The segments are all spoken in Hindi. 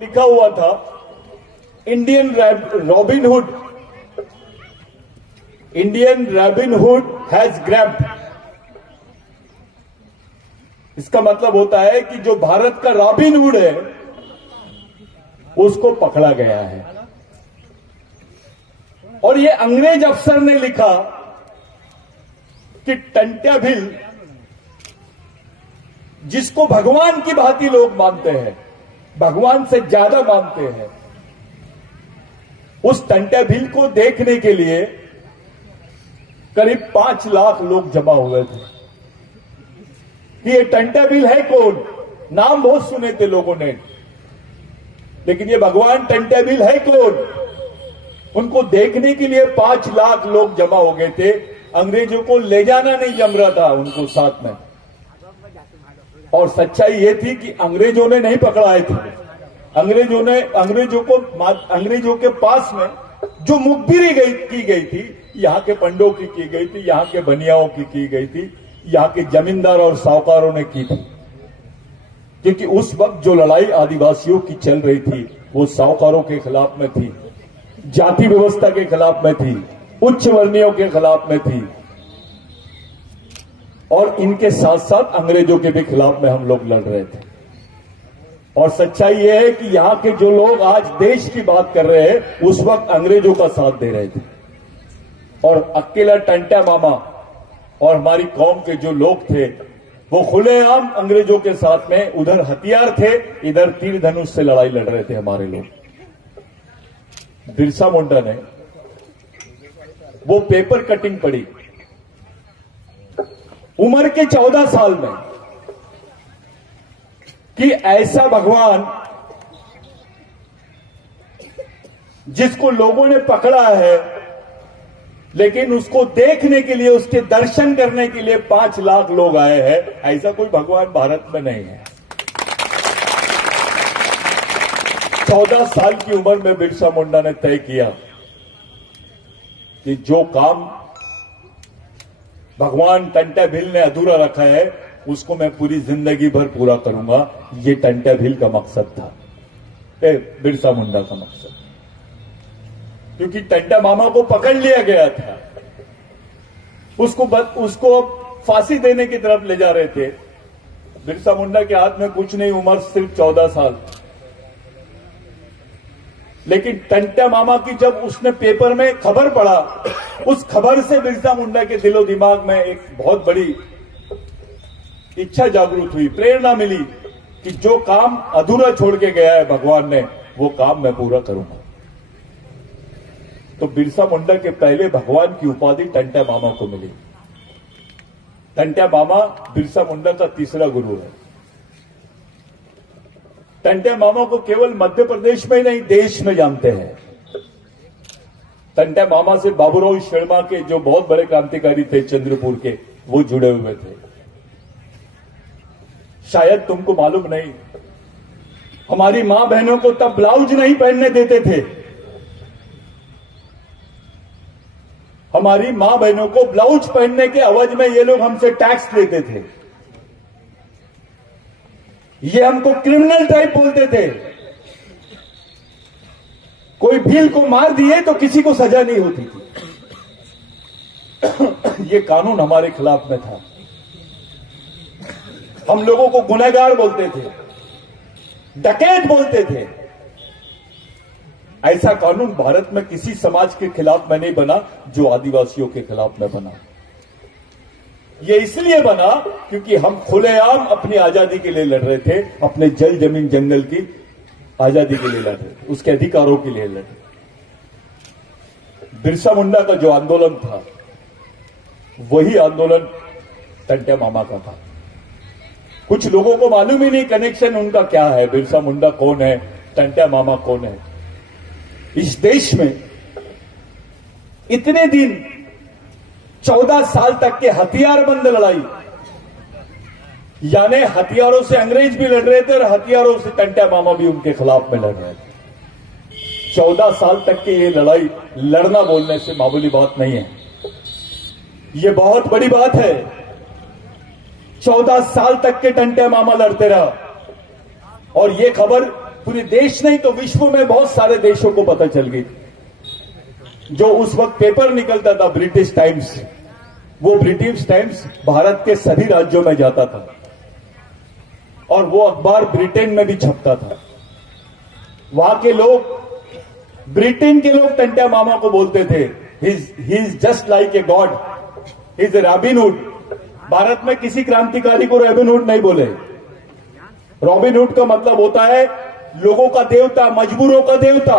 लिखा हुआ था Indian robin hood has grabbed. इसका मतलब होता है कि जो भारत का रॉबिन हुड है उसको पकड़ा गया है। और ये अंग्रेज अफसर ने लिखा कि टंट्या भिल, जिसको भगवान की भांति लोग मानते हैं, भगवान से ज्यादा मानते हैं, उस टंट्या भिल को देखने के लिए करीब 5 लाख लोग जमा हुए थे कि ये टंट्या भिल है कौन। नाम बहुत सुने थे लोगों ने, लेकिन ये भगवान टंट्या भिल है कौन। उनको देखने के लिए 5 लाख लोग जमा हो गए थे। अंग्रेजों को ले जाना नहीं जम रहा था उनको साथ में। और सच्चाई ये थी कि अंग्रेजों ने नहीं पकड़ाए थे। अंग्रेजों के पास में जो मुखबिरी की गई थी, यहां के पंडों की गई थी, यहां के बनियाओं की गई थी, यहां के जमींदार और साहूकारों ने की थी। क्योंकि उस वक्त जो लड़ाई आदिवासियों की चल रही थी वो साहूकारों के खिलाफ में थी, जाति व्यवस्था के खिलाफ में थी, उच्च वर्णियों के खिलाफ में थी, और इनके साथ साथ अंग्रेजों के भी खिलाफ में हम लोग लड़ रहे थे। और सच्चाई यह है कि यहां के जो लोग आज देश की बात कर रहे हैं उस वक्त अंग्रेजों का साथ दे रहे थे। और अकेला टंट्या मामा और हमारी कौम के जो लोग थे वो खुलेआम अंग्रेजों के साथ में, उधर हथियार थे, इधर तीर धनुष से लड़ाई लड़ रहे थे हमारे लोग। बिरसा मुंडा ने वो पेपर कटिंग पढ़ी उम्र के 14 साल में कि ऐसा भगवान जिसको लोगों ने पकड़ा है, लेकिन उसको देखने के लिए, उसके दर्शन करने के लिए 5 लाख लोग आए हैं, ऐसा कोई भगवान भारत में नहीं है। 14 साल की उम्र में बिरसा मुंडा ने तय किया कि जो काम भगवान टंट्या भिल ने अधूरा रखा है उसको मैं पूरी जिंदगी भर पूरा करूंगा। ये टंट्या भिल का मकसद था, बिरसा मुंडा का मकसद। क्योंकि टंट्या मामा को पकड़ लिया गया था, उसको फांसी देने की तरफ ले जा रहे थे। बिरसा मुंडा के हाथ में कुछ नहीं, उम्र सिर्फ 14 साल। लेकिन टंट्या मामा की जब उसने पेपर में खबर पढ़ा, उस खबर से बिरसा मुंडा के दिलो दिमाग में एक बहुत बड़ी इच्छा जागृत हुई, प्रेरणा मिली कि जो काम अधूरा छोड़ के गया है भगवान ने, वो काम मैं पूरा करूंगा। तो बिरसा मुंडा के पहले भगवान की उपाधि टंट्या मामा को मिली। टंट्या मामा बिरसा मुंडा का तीसरा गुरु है। टंट्या मामा को केवल मध्य प्रदेश में ही नहीं, देश में जानते हैं। टंट्या मामा से बाबूराव शर्मा के जो बहुत बड़े क्रांतिकारी थे चंद्रपुर के, वो जुड़े हुए थे। शायद तुमको मालूम नहीं, हमारी मां बहनों को तब ब्लाउज नहीं पहनने देते थे। हमारी मां बहनों को ब्लाउज पहनने के एवज में ये लोग हमसे टैक्स लेते थे। ये हमको क्रिमिनल टाइप बोलते थे। कोई भील को मार दिए तो किसी को सजा नहीं होती थी। ये कानून हमारे खिलाफ में था। हम लोगों को गुनहगार बोलते थे, डकैत बोलते थे। ऐसा कानून भारत में किसी समाज के खिलाफ में नहीं बना जो आदिवासियों के खिलाफ में बना। ये इसलिए बना क्योंकि हम खुलेआम अपनी आजादी के लिए लड़ रहे थे, अपने जल जमीन जंगल की आजादी के लिए लड़ रहे थे, उसके अधिकारों के लिए लड़ रहे थे। बिरसा मुंडा का जो आंदोलन था वही आंदोलन टंट्या मामा का था। कुछ लोगों को मालूम ही नहीं कनेक्शन उनका क्या है, बिरसा मुंडा कौन है, टंट्या मामा कौन है। इस देश में इतने दिन 14 साल तक के हथियारबंद लड़ाई, यानी हथियारों से अंग्रेज भी लड़ रहे थे और हथियारों से टंट्या मामा भी उनके खिलाफ में लड़ रहे थे। 14 साल तक की ये लड़ाई लड़ना बोलने से मामूली बात नहीं है, ये बहुत बड़ी बात है। 14 साल तक के टंट्या मामा लड़ते रहा और ये खबर पूरे देश नहीं तो विश्व में बहुत सारे देशों को पता चल गई। जो उस वक्त पेपर निकलता था ब्रिटिश टाइम्स, वो ब्रिटिश टाइम्स भारत के सभी राज्यों में जाता था और वो अखबार ब्रिटेन में भी छपता था। वहां के लोग, ब्रिटेन के लोग टंट्या मामा को बोलते थे he is just like a god, he is a Robin Hood. Bharat में किसी क्रांतिकारी को रॉबिनहुड नहीं बोले। रॉबिनहुड का मतलब होता है लोगों का देवता, मजबूरों का देवता,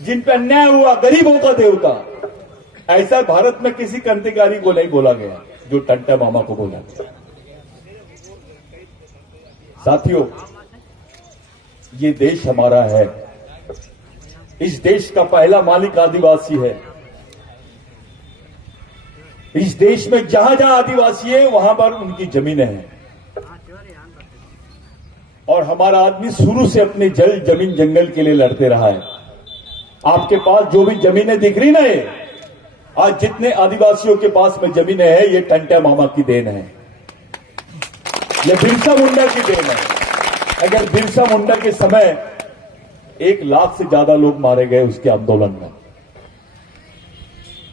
जिन पर अन्याय हुआ, गरीबों का देवता। ऐसा भारत में किसी क्रांतिकारी को नहीं बोला गया जो टंट्या मामा को बोला गया। साथियों, ये देश हमारा है। इस देश का पहला मालिक आदिवासी है। इस देश में जहां जहां आदिवासी है वहां पर उनकी जमीनें हैं और हमारा आदमी शुरू से अपने जल जमीन जंगल के लिए लड़ते रहा है। आपके पास जो भी जमीनें दिख रही ना, आज जितने आदिवासियों के पास में जमीनें हैं, ये टंट्या मामा की देन है, ये बिरसा मुंडा की देन है। अगर बिरसा मुंडा के समय 1 लाख से ज्यादा लोग मारे गए उसके आंदोलन में,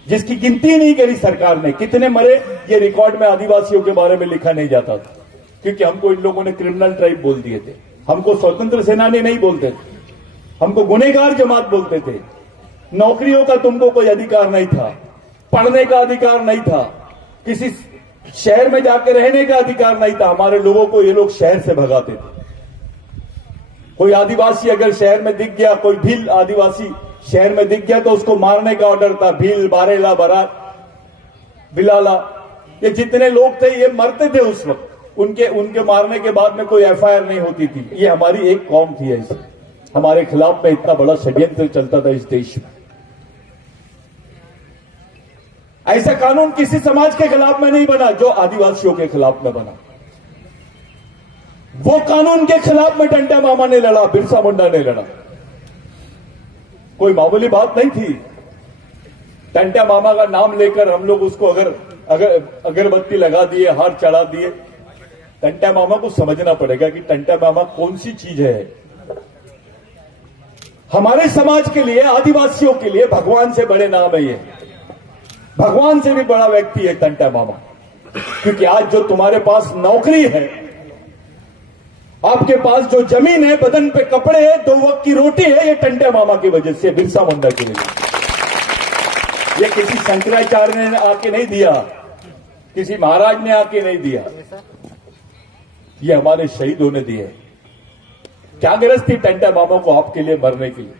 जिसकी गिनती नहीं करी सरकार ने, कितने मरे ये रिकॉर्ड में आदिवासियों के बारे में लिखा नहीं जाता था, क्योंकि हमको इन लोगों ने क्रिमिनल ट्राइब बोल दिए थे। हमको स्वतंत्र सेनानी नहीं बोलते थे, हमको गुनहगार जमात बोलते थे। नौकरियों का तुमको कोई अधिकार नहीं था, पढ़ने का अधिकार नहीं था, किसी शहर में जाकर रहने का अधिकार नहीं था। हमारे लोगों को ये लोग शहर से भगाते थे। कोई आदिवासी अगर शहर में दिख गया, कोई भील आदिवासी शहर में दिख गया तो उसको मारने का ऑर्डर था। भील, बारेला, बरात, बिलाला, ये जितने लोग थे ये मरते थे उस वक्त। उनके मारने के बाद में कोई एफआईआर नहीं होती थी। ये हमारी एक कौम थी। ऐसे हमारे खिलाफ में इतना बड़ा षड्यंत्र चलता था इस देश में। ऐसा कानून किसी समाज के खिलाफ में नहीं बना जो आदिवासियों के खिलाफ में बना। वो कानून के खिलाफ में टंट्या मामा ने लड़ा, बिरसा मुंडा ने लड़ा। कोई मामूली बात नहीं थी। टंट्या मामा का नाम लेकर हम लोग उसको अगर अगरबत्ती लगा दिए, हार चढ़ा दिए, टंट्या मामा को समझना पड़ेगा कि टंट्या मामा कौन सी चीज है। हमारे समाज के लिए, आदिवासियों के लिए भगवान से बड़े नाम है ये। भगवान से भी बड़ा व्यक्ति है टंट्या मामा, क्योंकि आज जो तुम्हारे पास नौकरी है, आपके पास जो जमीन है, बदन पे कपड़े हैं, 2 वक्त की रोटी है, ये टंट्या मामा की वजह से, बिरसा मुंडा की वजह से। ये किसी शंकराचार्य ने आके नहीं दिया, किसी महाराज ने आके नहीं दिया, ये हमारे शहीदों ने दिए। क्या गरज थी टंट्या मामा को आपके लिए मरने के लिए?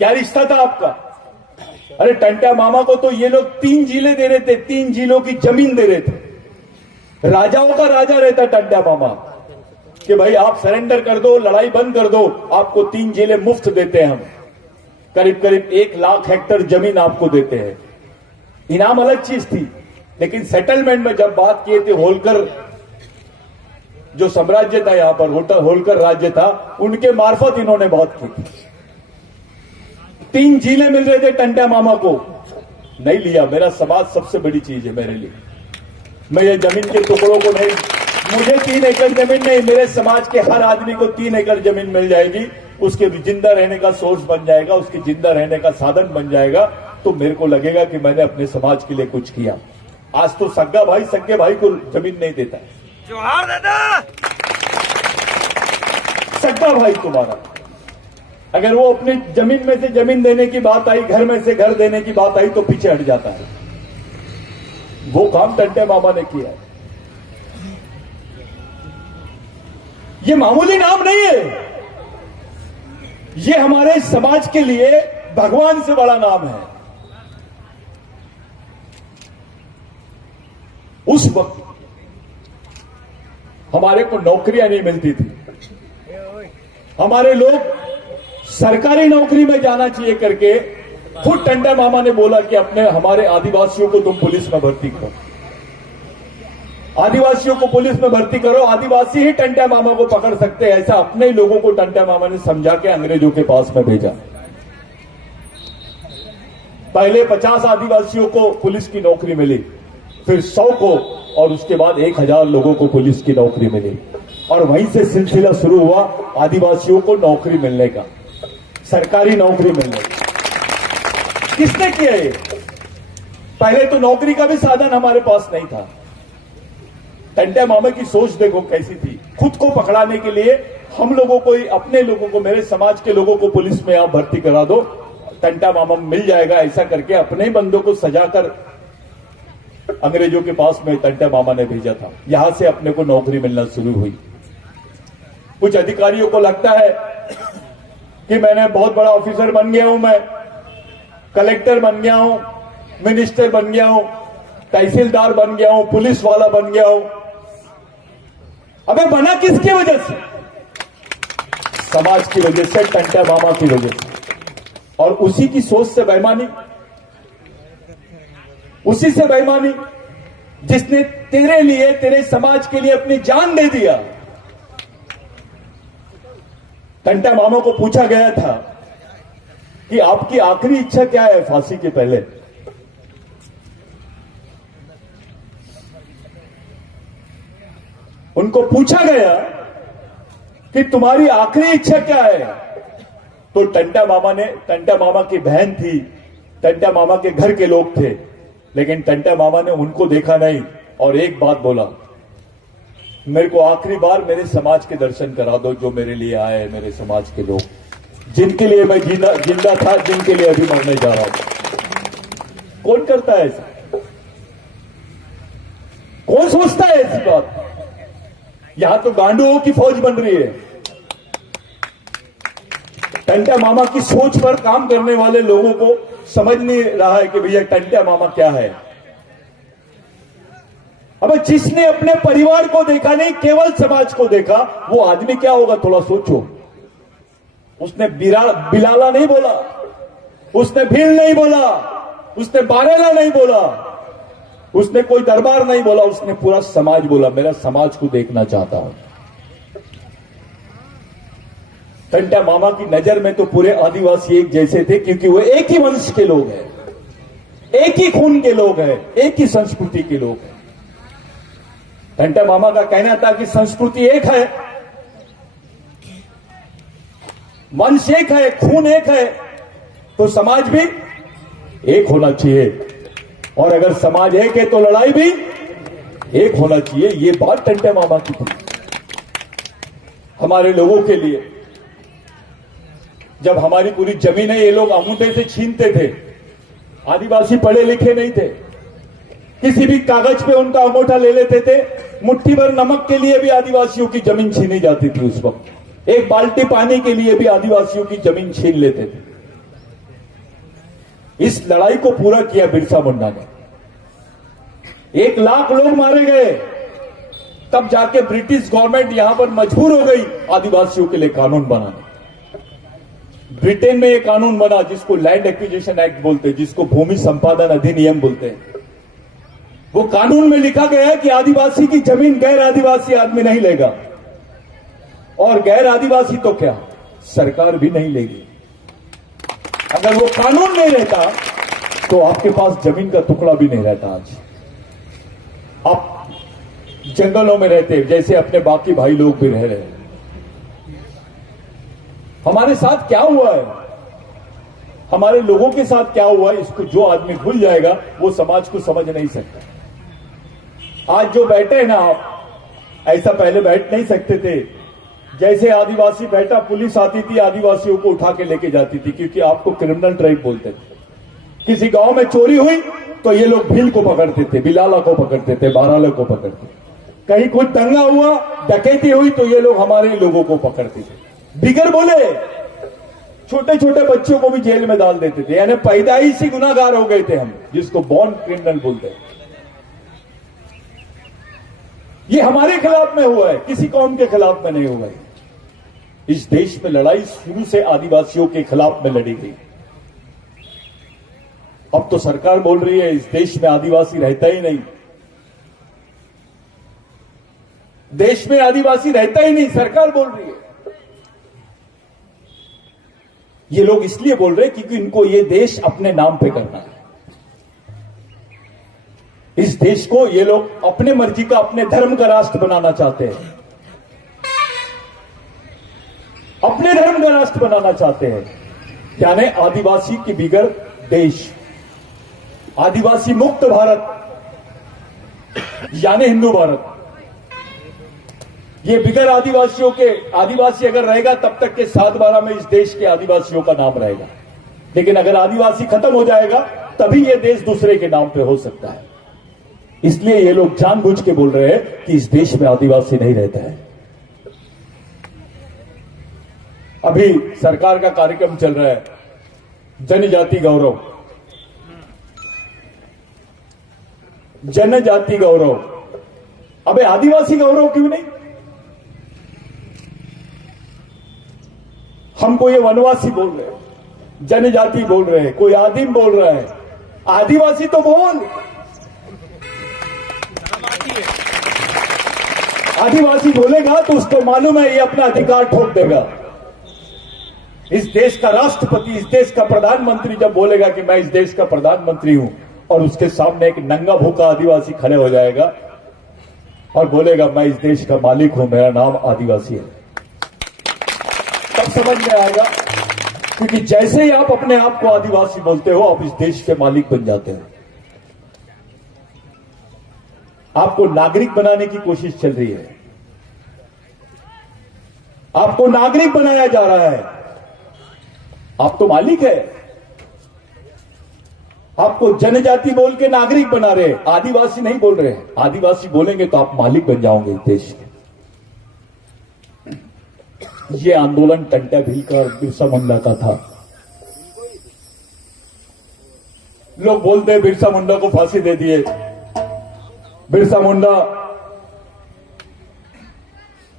क्या रिश्ता था आपका? अरे टंट्या मामा को तो ये लोग 3 जिले दे रहे थे, 3 जिलों की जमीन दे रहे थे। राजाओं का राजा रहता टंट्या मामा कि भाई आप सरेंडर कर दो, लड़ाई बंद कर दो, आपको 3 जिले मुफ्त देते हैं हम। करीब करीब 1 लाख हेक्टेयर जमीन आपको देते हैं। इनाम अलग चीज थी, लेकिन सेटलमेंट में जब बात किए थे, होलकर जो साम्राज्य था यहां पर, होलकर राज्य था, उनके मार्फत इन्होंने बहुत की। 3 जिले मिल रहे थे टंट्या मामा को, नहीं लिया। मेरा समाज सबसे बड़ी चीज है मेरे लिए। मैं ये जमीन के टुकड़ों को नहीं, मुझे 3 एकड़ जमीन नहीं, मेरे समाज के हर आदमी को 3 एकड़ जमीन मिल जाएगी, उसके जिंदा रहने का सोर्स बन जाएगा, उसके जिंदा रहने का साधन बन जाएगा, तो मेरे को लगेगा कि मैंने अपने समाज के लिए कुछ किया। आज तो सग्गा भाई सग्गे भाई को जमीन नहीं देता है। जोहार दादा। सग्गा भाई तुम्हारा, अगर वो अपनी जमीन में से जमीन देने की बात आई, घर में से घर देने की बात आई, तो पीछे हट जाता है। वो काम टंट्या मामा ने किया है। ये मामूली नाम नहीं है, ये हमारे समाज के लिए भगवान से बड़ा नाम है। उस वक्त हमारे को नौकरियां नहीं मिलती थी, हमारे लोग सरकारी नौकरी में जाना चाहिए करके खुद टंट्या मामा ने बोला कि हमारे आदिवासियों को तुम पुलिस में भर्ती करो, आदिवासियों को पुलिस में भर्ती करो, आदिवासी ही टंट्या मामा को पकड़ सकते हैं। ऐसा अपने ही लोगों को टंट्या मामा ने समझा के अंग्रेजों के पास में भेजा। पहले 50 आदिवासियों को पुलिस की नौकरी मिली, फिर 100 को, और उसके बाद 1000 लोगों को पुलिस की नौकरी मिली। और वहीं से सिलसिला शुरू हुआ आदिवासियों को नौकरी मिलने का, सरकारी नौकरी मिलने का। किसने किया ये? पहले तो नौकरी का भी साधन हमारे पास नहीं था। टंट्या मामा की सोच देखो कैसी थी। खुद को पकड़ाने के लिए हम लोगों को, अपने लोगों को, मेरे समाज के लोगों को पुलिस में आप भर्ती करा दो, टंट्या मामा मिल जाएगा, ऐसा करके अपने ही बंदों को सजाकर अंग्रेजों के पास में टंट्या मामा ने भेजा था। यहां से अपने को नौकरी मिलना शुरू हुई। कुछ अधिकारियों को लगता है कि मैंने बहुत बड़ा ऑफिसर बन गया हूं, मैं कलेक्टर बन गया हूं, मिनिस्टर बन गया हूं, तहसीलदार बन गया हूं, पुलिस वाला बन गया हूं। अबे बना किसकी वजह से? समाज की वजह से, टंट्या मामा की वजह से। और उसी की सोच से बेईमानी, उसी से बेईमानी जिसने तेरे लिए, तेरे समाज के लिए अपनी जान दे दिया। टंट्या मामा को पूछा गया था कि आपकी आखिरी इच्छा क्या है फांसी के पहले? उनको पूछा गया कि तुम्हारी आखिरी इच्छा क्या है? तो टंट्या मामा की बहन थी, टंट्या मामा के घर के लोग थे, लेकिन टंट्या मामा ने उनको देखा नहीं और एक बात बोला, मेरे को आखिरी बार मेरे समाज के दर्शन करा दो, जो मेरे लिए आए, मेरे समाज के लोग, जिनके लिए मैं जिंदा था, जिनके लिए अभी मरने जा रहा हूं। कौन करता है ऐसा? कौन सोचता है ऐसी बात? यहां तो गांडुओं की फौज बन रही है। टंट्या मामा की सोच पर काम करने वाले लोगों को समझ नहीं रहा है कि भैया टंट्या मामा क्या है। अब जिसने अपने परिवार को देखा नहीं, केवल समाज को देखा, वो आदमी क्या होगा थोड़ा सोचो। उसने बिलाला नहीं बोला, उसने भील नहीं बोला, उसने बारेला नहीं बोला, उसने कोई दरबार नहीं बोला, उसने पूरा समाज बोला, मेरा समाज को देखना चाहता हूं। टंट्या मामा की नजर में तो पूरे आदिवासी एक जैसे थे, क्योंकि वो एक ही वंश के लोग हैं, एक ही खून के लोग हैं, एक ही संस्कृति के लोग हैं। टंट्या मामा का कहना था कि संस्कृति एक है, वंश एक है, खून एक है, तो समाज भी एक होना चाहिए। और अगर समाज एक है तो लड़ाई भी एक होना चाहिए। ये बात टंट्या मामा की थी हमारे लोगों के लिए। जब हमारी पूरी जमीनें ये लोग अंगूठे से छीनते थे, आदिवासी पढ़े लिखे नहीं थे, किसी भी कागज पे उनका अंगूठा ले लेते थे। मुट्ठी भर नमक के लिए भी आदिवासियों की जमीन छीनी जाती थी उस वक्त। एक बाल्टी पानी के लिए भी आदिवासियों की जमीन छीन लेते थे। इस लड़ाई को पूरा किया बिरसा मुंडा ने। 1 लाख लोग मारे गए, तब जाके ब्रिटिश गवर्नमेंट यहां पर मजबूर हो गई आदिवासियों के लिए कानून बनाने। ब्रिटेन में एक कानून बना जिसको लैंड एक्विजिशन एक्ट बोलते हैं, जिसको भूमि संपादन अधिनियम बोलते हैं। वो कानून में लिखा गया है कि आदिवासी की जमीन गैर आदिवासी आदमी नहीं लेगा, और गैर आदिवासी तो क्या, सरकार भी नहीं लेगी। अगर वो कानून नहीं रहता तो आपके पास जमीन का टुकड़ा भी नहीं रहता। आज आप जंगलों में रहते जैसे अपने बाकी भाई लोग भी रह रहे हैं। हमारे साथ क्या हुआ है, हमारे लोगों के साथ क्या हुआ है, इसको जो आदमी भूल जाएगा वो समाज को समझ नहीं सकता। आज जो बैठे हैं ना आप, ऐसा पहले बैठ नहीं सकते थे। जैसे आदिवासी बैठा, पुलिस आती थी, आदिवासियों को उठा के लेके जाती थी, क्योंकि आपको क्रिमिनल ट्राइब बोलते थे। किसी गांव में चोरी हुई तो ये लोग भील को पकड़ते थे, बिलाला को पकड़ते थे, बाराला को पकड़ते थे। कहीं कोई दंगा हुआ, डकैती हुई तो ये लोग हमारे लोगों को पकड़ते थे। बिगर बोले छोटे छोटे बच्चों को भी जेल में डाल देते थे, यानी पैदाइशी गुनाहगार हो गए थे हम, जिसको बॉर्न क्रिमिनल बोलते हैं। ये हमारे खिलाफ में हुआ है, किसी कौम के खिलाफ में नहीं हुआ है। इस देश में लड़ाई शुरू से आदिवासियों के खिलाफ में लड़ी गई। अब तो सरकार बोल रही है इस देश में आदिवासी रहता ही नहीं, देश में आदिवासी रहता ही नहीं, सरकार बोल रही है। ये लोग इसलिए बोल रहे हैं क्योंकि इनको ये देश अपने नाम पे करना है। इस देश को ये लोग अपने मर्जी का, अपने धर्म का राष्ट्र बनाना चाहते हैं। अपने धर्म का राष्ट्र बनाना चाहते हैं, यानी आदिवासी के बिगड़ देश, आदिवासी मुक्त भारत यानी हिंदू भारत। ये बिगड़ आदिवासियों के, आदिवासी अगर रहेगा तब तक के 7/12 में इस देश के आदिवासियों का नाम रहेगा, लेकिन अगर आदिवासी खत्म हो जाएगा तभी ये देश दूसरे के नाम पे हो सकता है। इसलिए ये लोग जानबूझ के बोल रहे हैं कि इस देश में आदिवासी नहीं रहता है। अभी सरकार का कार्यक्रम चल रहा है जनजाति गौरव, जनजाति गौरव। अबे आदिवासी गौरव क्यों नहीं? हमको ये वनवासी बोल रहे हैं, जनजाति बोल रहे हैं, कोई आदिम बोल रहा है, आदिवासी तो बोल। आदिवासी बोलेगा तो उसको मालूम है ये अपना अधिकार ठोक देगा। इस देश का राष्ट्रपति, इस देश का प्रधानमंत्री जब बोलेगा कि मैं इस देश का प्रधानमंत्री हूं और उसके सामने एक नंगा भूखा आदिवासी खड़े हो जाएगा और बोलेगा मैं इस देश का मालिक हूं, मेरा नाम आदिवासी है, तब समझ में आएगा। क्योंकि जैसे ही आप अपने आप को आदिवासी बोलते हो आप इस देश के मालिक बन जाते हो। आपको नागरिक बनाने की कोशिश चल रही है, आपको नागरिक बनाया जा रहा है। आप तो मालिक है, आपको जनजाति बोल के नागरिक बना रहे, आदिवासी नहीं बोल रहे। आदिवासी बोलेंगे तो आप मालिक बन जाओगे इस देश के। ये आंदोलन टंटा भील और बिरसा मुंडा का था। लोग बोलते हैं बिरसा मुंडा को फांसी दे दिए, बिरसा मुंडा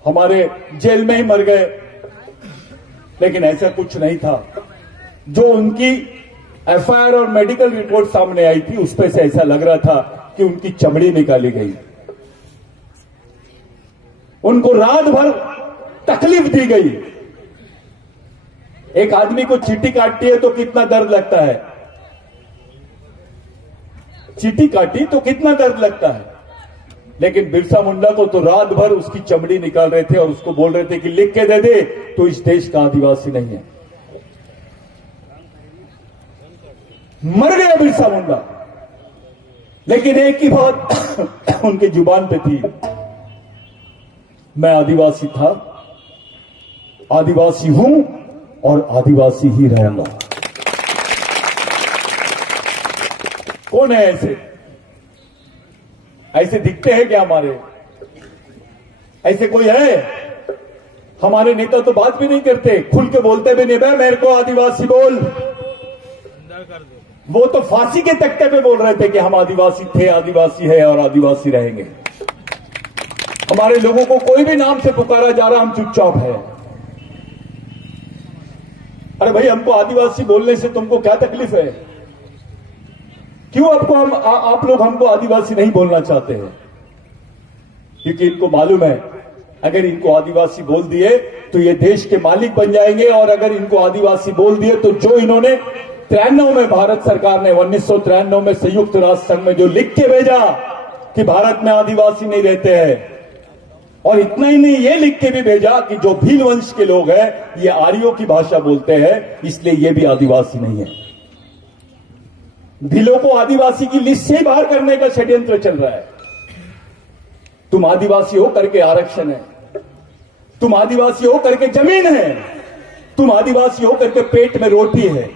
हमारे जेल में ही मर गए, लेकिन ऐसा कुछ नहीं था। जो उनकी एफआईआर और मेडिकल रिपोर्ट सामने आई थी उस पर से ऐसा लग रहा था कि उनकी चमड़ी निकाली गई, उनको रात भर तकलीफ दी गई। एक आदमी को चींटी काटती है तो कितना दर्द लगता है, चींटी काटी तो कितना दर्द लगता है, लेकिन बिरसा मुंडा को तो रात भर उसकी चमड़ी निकाल रहे थे और उसको बोल रहे थे कि लिख के दे दे तो इस देश का आदिवासी नहीं है। मर गया बिरसा मुंडा, लेकिन एक ही बात उनकी जुबान पे थी, मैं आदिवासी था, आदिवासी हूं और आदिवासी ही रहूंगा। कौन है ऐसे? ऐसे दिखते हैं क्या हमारे? ऐसे कोई है? हमारे नेता तो बात भी नहीं करते, खुल के बोलते भी नहीं, भाई मेरे को आदिवासी बोल। वो तो फांसी के तख्ते पे बोल रहे थे कि हम आदिवासी थे, आदिवासी है और आदिवासी रहेंगे। हमारे लोगों को कोई भी नाम से पुकारा जा रहा, हम चुपचाप है। अरे भाई, हमको आदिवासी बोलने से तुमको क्या तकलीफ है? क्यों आपको आप लोग हमको आदिवासी नहीं बोलना चाहते हैं? क्योंकि इनको मालूम है अगर इनको आदिवासी बोल दिए तो ये देश के मालिक बन जाएंगे, और अगर इनको आदिवासी बोल दिए तो जो इन्होंने 93 में भारत सरकार ने 1993 में संयुक्त राष्ट्र संघ में जो लिख के भेजा कि भारत में आदिवासी नहीं रहते हैं, और इतना ही नहीं, ये लिख के भी भेजा कि जो भील वंश के लोग हैं ये आर्यों की भाषा बोलते हैं, इसलिए ये भी आदिवासी नहीं है। भीलों को आदिवासी की लिस्ट से बाहर करने का षड्यंत्र चल रहा है। तुम आदिवासी हो करके आरक्षण है, तुम आदिवासी हो करके जमीन है, तुम आदिवासी हो करके पेट में रोटी है।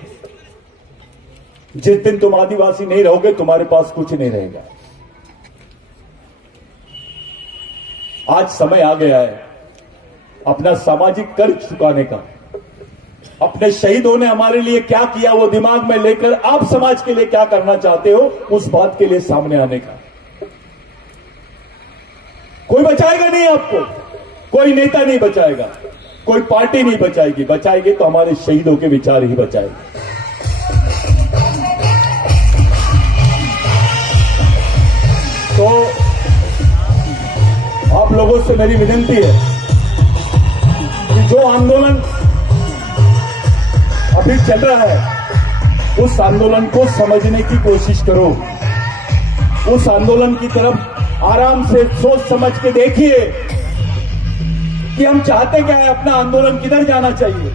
जिस दिन तुम आदिवासी नहीं रहोगे तुम्हारे पास कुछ नहीं रहेगा। आज समय आ गया है अपना सामाजिक कर्ज चुकाने का। अपने शहीदों ने हमारे लिए क्या किया वो दिमाग में लेकर आप समाज के लिए क्या करना चाहते हो उस बात के लिए सामने आने का। कोई बचाएगा नहीं आपको, कोई नेता नहीं बचाएगा, कोई पार्टी नहीं बचाएगी। बचाएगी तो हमारे शहीदों के विचार ही बचाएगी। तो आप लोगों से मेरी विनती है कि जो आंदोलन अभी चल रहा है उस आंदोलन को समझने की कोशिश करो। उस आंदोलन की तरफ आराम से सोच समझ के देखिए कि हम चाहते क्या है, अपना आंदोलन किधर जाना चाहिए।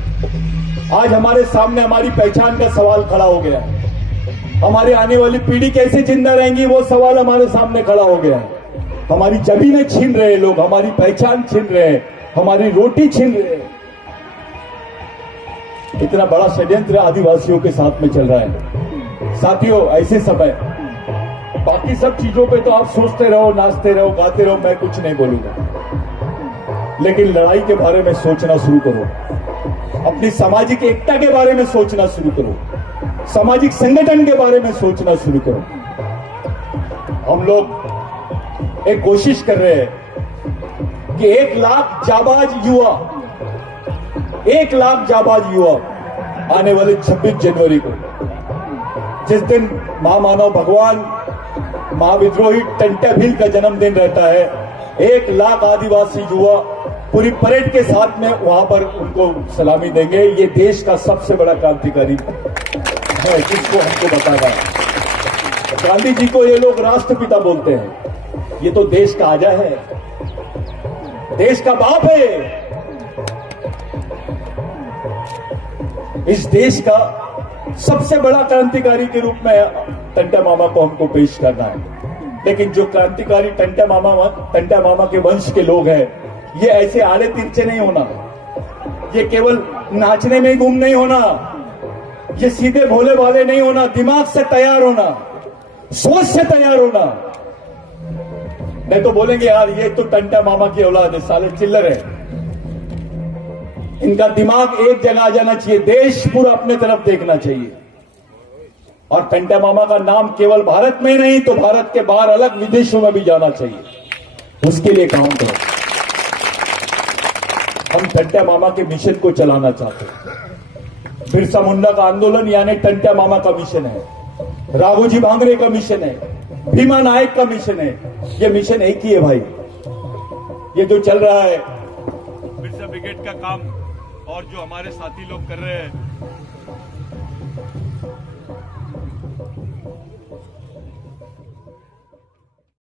आज हमारे सामने हमारी पहचान का सवाल खड़ा हो गया है। हमारी आने वाली पीढ़ी कैसे जिंदा रहेंगी, वो सवाल हमारे सामने खड़ा हो गया है। हमारी जमीनें छीन रहे हैं लोग, हमारी पहचान छीन रहे हैं, हमारी रोटी छीन रहे हैं। इतना बड़ा षड्यंत्र आदिवासियों के साथ में चल रहा है। साथियों, ऐसे समय बाकी सब चीजों पे तो आप सोचते रहो, नाचते रहो, गाते रहो, मैं कुछ नहीं बोलूंगा, लेकिन लड़ाई के बारे में सोचना शुरू करो। अपनी सामाजिक एकता के बारे में सोचना शुरू करो, सामाजिक संगठन के बारे में सोचना शुरू करो। हम लोग एक कोशिश कर रहे हैं कि 1 लाख जाबाज युवा आने वाले 26 जनवरी को, जिस दिन महामानव भगवान महाविद्रोही टंट्या भील का जन्मदिन रहता है, 1 लाख आदिवासी युवा पूरी परेड के साथ में वहां पर उनको सलामी देंगे। ये देश का सबसे बड़ा क्रांतिकारी है, जिसको हमको बताना है। गांधी जी को ये लोग राष्ट्रपिता बोलते हैं, ये तो देश का आजा है, देश का बाप है। इस देश का सबसे बड़ा क्रांतिकारी के रूप में टंट्या मामा को हमको पेश करना है। लेकिन जो क्रांतिकारी टंट्या मामा के वंश के लोग हैं, ये ऐसे आड़े तिरछे नहीं होना, ये केवल नाचने में गुम नहीं होना, ये सीधे भोले भाले नहीं होना, दिमाग से तैयार होना, सोच से तैयार होना। नहीं तो बोलेंगे यार ये तो टंट्या मामा की औलाद है, साले चिल्लर है। इनका दिमाग एक जगह आ जाना चाहिए, देश पूरा अपने तरफ देखना चाहिए। और टंट्या मामा का नाम केवल भारत में ही नहीं तो भारत के बाहर अलग विदेशों में भी जाना चाहिए। उसके लिए काम करो। हम टंट्या मामा के मिशन को चलाना चाहते हैं। बिरसा मुंडा का आंदोलन यानी टंट्या मामा का मिशन है, राघोजी भांगरे का मिशन है, भीमा नायक का मिशन है। ये मिशन एक ही है भाई। ये जो चल रहा है बिरसा ब्रिगेड का काम और जो हमारे साथी लोग कर रहे हैं,